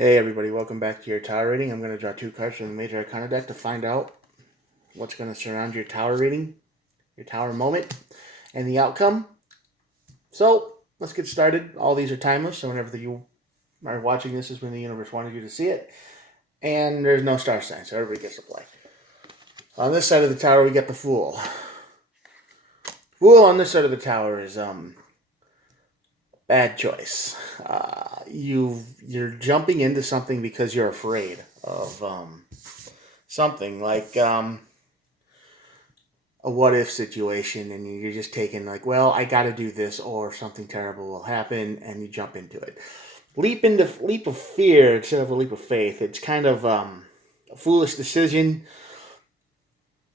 Hey everybody, welcome back to your tower reading. I'm going to draw two cards from the Major Arcana deck to find out what's going to surround your tower reading, your tower moment, and the outcome. So let's get started. All these are timeless, so whenever you are watching this is when the universe wanted you to see it. And there's no star sign, so everybody gets to play. On this side of the tower, we get the Fool. Fool on this side of the tower is bad choice. You're jumping into something because you're afraid of something like a what if situation, and you're just taking like, well, I got to do this, or something terrible will happen, and you jump into it. Leap of fear instead of a leap of faith. It's kind of a foolish decision.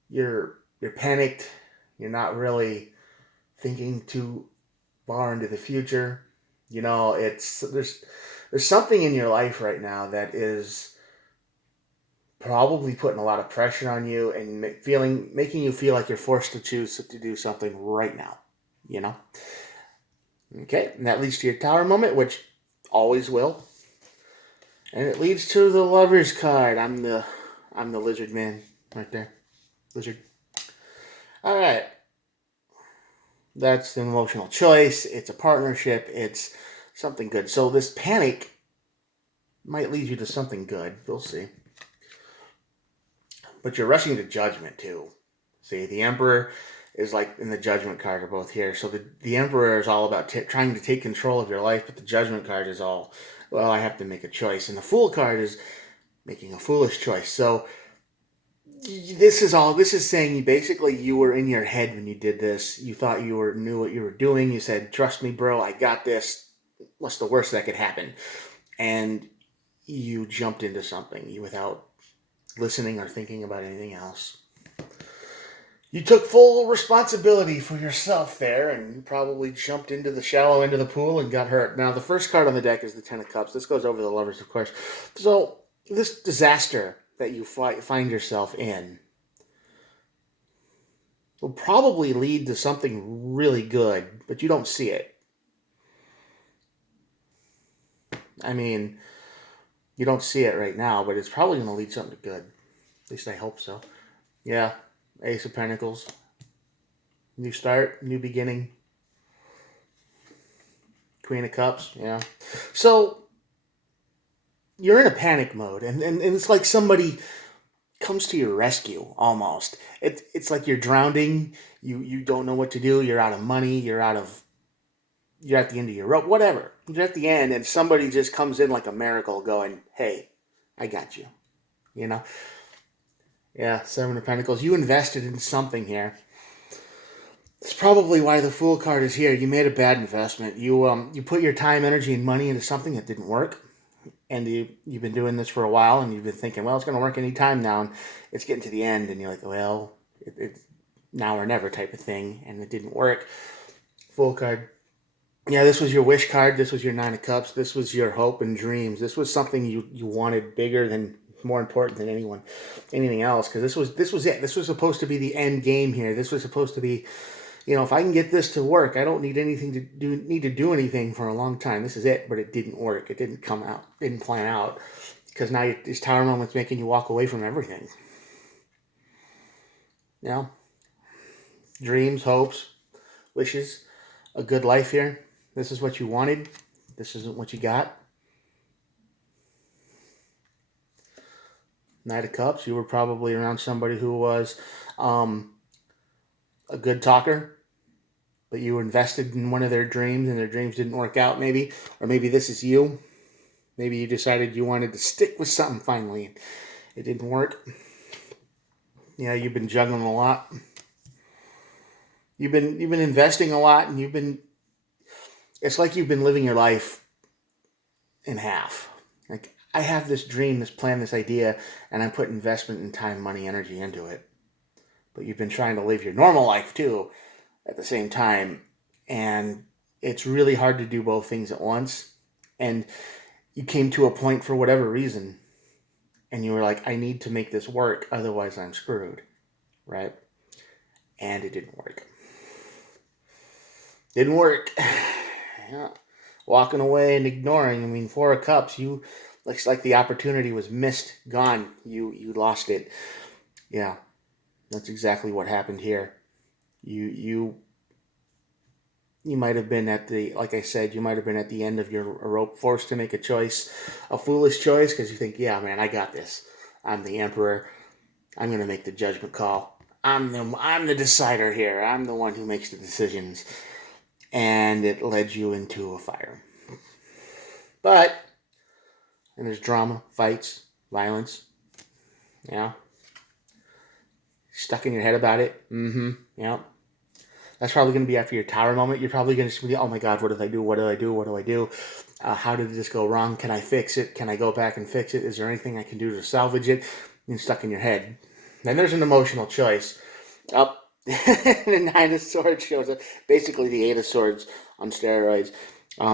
You're panicked. You're not really thinking too far into the future. You know, there's something in your life right now that is probably putting a lot of pressure on you and making you feel like you're forced to choose to do something right now. You know. Okay, and that leads to your tower moment, which always will, and it leads to the Lovers card. I'm the lizard man right there, lizard. All right, that's an emotional choice. It's a partnership. It's something good. So this panic might lead you to something good. We'll see. But you're rushing to judgment too. See, the Emperor is like in the Judgment card are both here. So the Emperor is all about trying to take control of your life, but the Judgment card is all, well, I have to make a choice. And the Fool card is making a foolish choice. So this is saying you were in your head when you did this. You thought knew what you were doing. You said, "Trust me, bro, I got this. What's the worst that could happen?" And you jumped into something without listening or thinking about anything else. You took full responsibility for yourself there, and you probably jumped into the shallow end of the pool and got hurt. Now, the first card on the deck is the Ten of Cups. This goes over the Lovers, of course. So, this disaster that you find yourself in will probably lead to something really good, but you don't see it. I mean, you don't see it right now, but it's probably going to lead something to good. At least I hope so. Yeah, Ace of Pentacles. New start, new beginning. Queen of Cups, yeah. So, you're in a panic mode, and it's like somebody comes to your rescue, almost. It's like you're drowning, you don't know what to do, you're out of money, you're at the end of your rope, whatever. You're at the end, and somebody just comes in like a miracle going, hey, I got you. You know? Yeah, Seven of Pentacles. You invested in something here. It's probably why the Fool card is here. You made a bad investment. You put your time, energy, and money into something that didn't work. And you've been doing this for a while, and you've been thinking, well, it's going to work any time now. And it's getting to the end, and you're like, well, it's now or never type of thing. And it didn't work. Fool card. Yeah, this was your wish card. This was your Nine of Cups. This was your hope and dreams. This was something you wanted bigger than, more important than anything else. Because this was it. This was supposed to be the end game here. This was supposed to be, if I can get this to work, I don't need to do anything for a long time. This is it. But it didn't work. It didn't come out. Didn't plan out. Because now this tower moment's making you walk away from everything. Dreams, hopes, wishes, a good life here. This is what you wanted. This isn't what you got. Knight of Cups. You were probably around somebody who was a good talker, but you invested in one of their dreams and their dreams didn't work out, maybe. Or maybe this is you. Maybe you decided you wanted to stick with something finally. It didn't work. Yeah, you've been juggling a lot. You've been investing a lot, and it's like you've been living your life in half. Like, I have this dream, this plan, this idea, and I put investment in time, money, energy into it. But you've been trying to live your normal life too at the same time. And it's really hard to do both things at once. And you came to a point for whatever reason, and you were like, I need to make this work, otherwise I'm screwed. Right? And it didn't work. Didn't work. Yeah. Walking away and ignoring. I mean, Four of Cups, you Looks like the opportunity was missed, gone. You lost it. Yeah, that's exactly what happened here. You you might have been at the, like I said, you might have been at the end of your rope, forced to make a choice, a foolish choice, because you think, yeah, man, I got this. I'm the emperor. I'm gonna make the judgment call. I'm the decider here. I'm the one who makes the decisions, and it led you into a fire. But and there's drama, fights, violence. Yeah, stuck in your head about it. Mm-hmm. Yeah. That's probably going to be after your tower moment. You're probably going to be, oh my God, what did I do? What did I do? What do I do? How did this go wrong? Can I fix it? Can I go back and fix it? Is there anything I can do to salvage it? And stuck in your head. Then there's an emotional choice. Up. The Nine of Swords shows up. Basically, the Eight of Swords on steroids.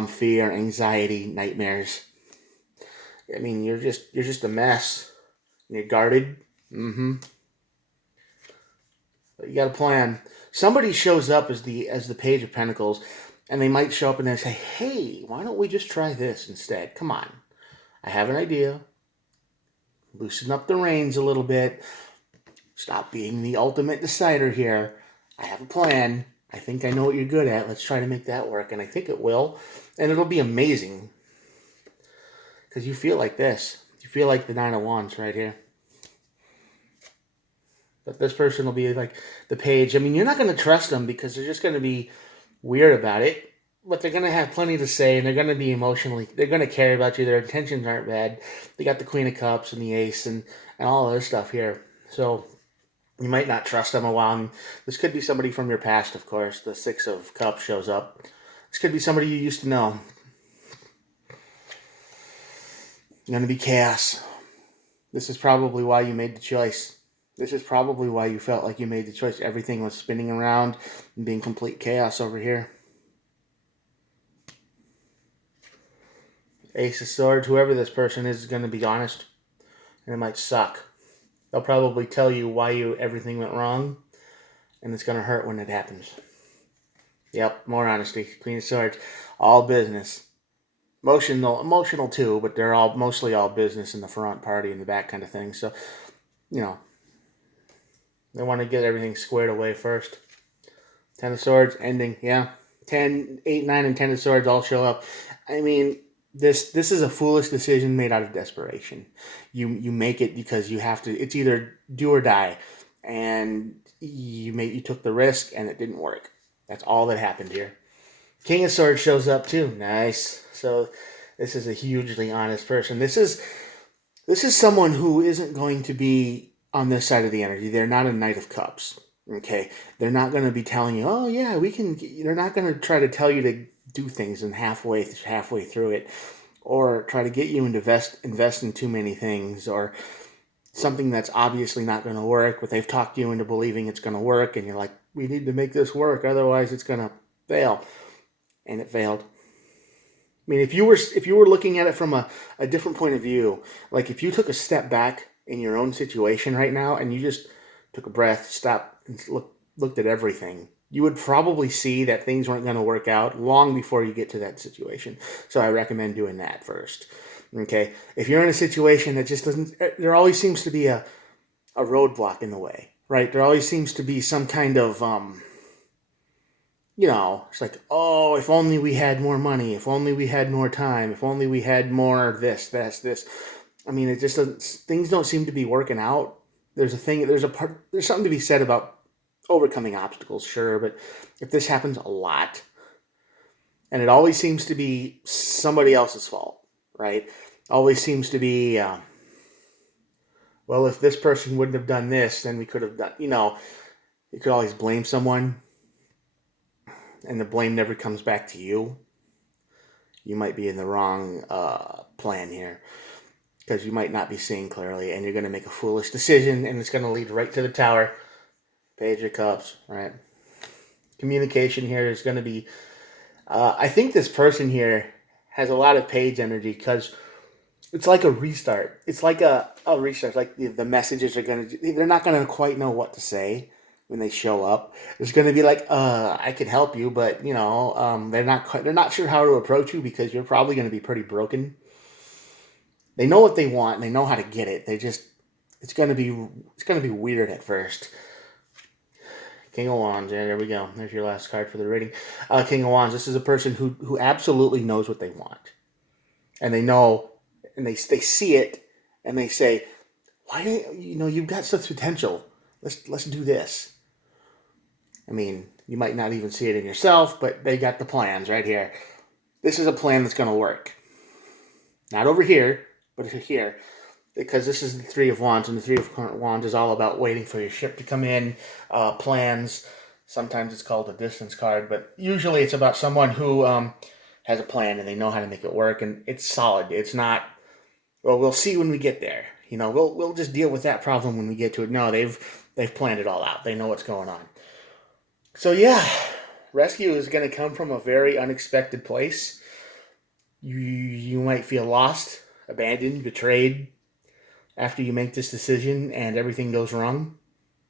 Fear, anxiety, nightmares. I mean, you're just a mess. You're guarded. Mm-hmm. But you got a plan. Somebody shows up as the Page of Pentacles, and they might show up and they say, "Hey, why don't we just try this instead? Come on, I have an idea. Loosen up the reins a little bit. Stop being the ultimate decider here. I have a plan. I think I know what you're good at. Let's try to make that work, and I think it will, and it'll be amazing because you feel like this. You feel like the Nine of Wands right here." But this person will be like the Page. I mean, you're not going to trust them because they're just going to be weird about it. But they're going to have plenty to say, and they're going to be emotionally, they're going to care about you. Their intentions aren't bad. They got the Queen of Cups and the Ace and all other stuff here. So you might not trust them a while. And this could be somebody from your past, of course. The Six of Cups shows up. This could be somebody you used to know. Going to be chaos. This is probably why you made the choice. This is probably why you felt like you made the choice. Everything was spinning around and being complete chaos over here. Ace of Swords, whoever this person is going to be honest. And it might suck. They'll probably tell you why everything went wrong. And it's going to hurt when it happens. Yep, more honesty. Queen of Swords. All business. Emotional too, but they're mostly all business in the front, party in the back kind of thing. So, you know, they want to get everything squared away first. Ten of Swords, ending, yeah. 10, 8, 9, and 10 of Swords all show up. I mean, this is a foolish decision made out of desperation. You make it because you have to. It's either do or die, and you took the risk, and it didn't work. That's all that happened here. King of Swords shows up too. Nice. So this is a hugely honest person. This is someone who isn't going to be on this side of the energy. They're not a Knight of Cups. Okay, they're not going to be telling you, "Oh yeah, we can." They're not going to try to tell you to do things and halfway through it, or try to get you to invest in too many things, or something that's obviously not going to work. But they've talked you into believing it's going to work, and you're like, "We need to make this work, otherwise it's going to fail," and it failed. I mean, if you were looking at it from a different point of view, like if you took a step back in your own situation right now and you just took a breath, stopped, and looked at everything, you would probably see that things weren't going to work out long before you get to that situation. So I recommend doing that first. Okay, if you're in a situation that just doesn't, there always seems to be a roadblock in the way, right? There always seems to be some kind of it's like, oh, if only we had more money, if only we had more time, if only we had more this. I mean, it just doesn't, things don't seem to be working out. There's something to be said about overcoming obstacles, sure, but if this happens a lot, and it always seems to be somebody else's fault, right? Always seems to be, well, if this person wouldn't have done this, then we could have done, you could always blame someone, and the blame never comes back to you. You might be in the wrong plan here, because you might not be seeing clearly, and you're going to make a foolish decision, and it's going to lead right to the Tower. Page of Cups, right? Communication here is going to be... I think this person here has a lot of Page energy, because it's like a restart. It's like a restart. It's like the messages are going to... They're not going to quite know what to say when they show up. It's going to be like, I could help you, but, they're not sure how to approach you, because you're probably going to be pretty broken. They know what they want and they know how to get it. They just it's gonna be weird at first. King of Wands, yeah, there we go. There's your last card for the reading. King of Wands. This is a person who absolutely knows what they want, and they know, and they see it, and they say, "Why, you've got such potential. Let's do this." I mean, you might not even see it in yourself, but they got the plans right here. This is a plan that's going to work. Not over here, but here. Because this is the Three of Wands, and the Three of Wands is all about waiting for your ship to come in, plans. Sometimes it's called a distance card, but usually it's about someone who has a plan and they know how to make it work, and it's solid. It's not, well, we'll see when we get there. We'll just deal with that problem when we get to it. No, they've planned it all out. They know what's going on. So yeah, rescue is going to come from a very unexpected place. You might feel lost, abandoned, betrayed after you make this decision and everything goes wrong.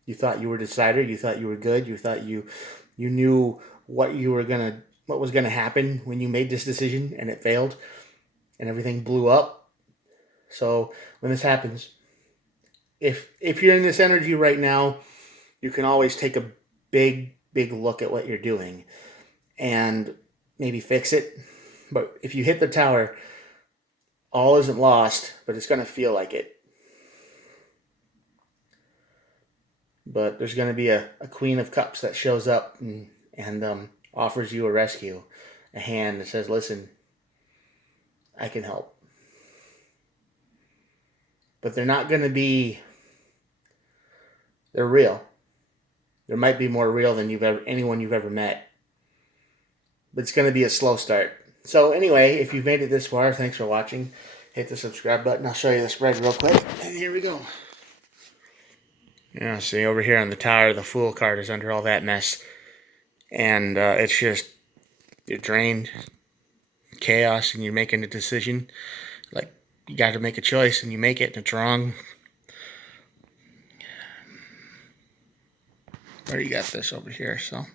You thought you were a decider. You thought you were good. You thought you knew what was gonna happen when you made this decision, and it failed, and everything blew up. So when this happens, if you're in this energy right now, you can always take a big look at what you're doing and maybe fix it. But if you hit the tower, all isn't lost, but it's going to feel like it. But there's going to be a Queen of Cups that shows up and offers you a rescue, a hand that says, listen, I can help. But they're not going to be, they're real. There might be more real than anyone you've ever met. But it's going to be a slow start. So anyway, if you've made it this far, thanks for watching. Hit the subscribe button. I'll show you the spread real quick. And here we go. Yeah, see over here on the tower, the Fool card is under all that mess. And it's just, you're drained, chaos, and you're making a decision. Like, you got to make a choice, and you make it, and it's wrong. Or you got this over here, so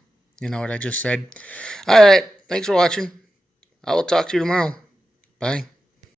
you know what I just said. All right, thanks for watching. I will talk to you tomorrow. Bye.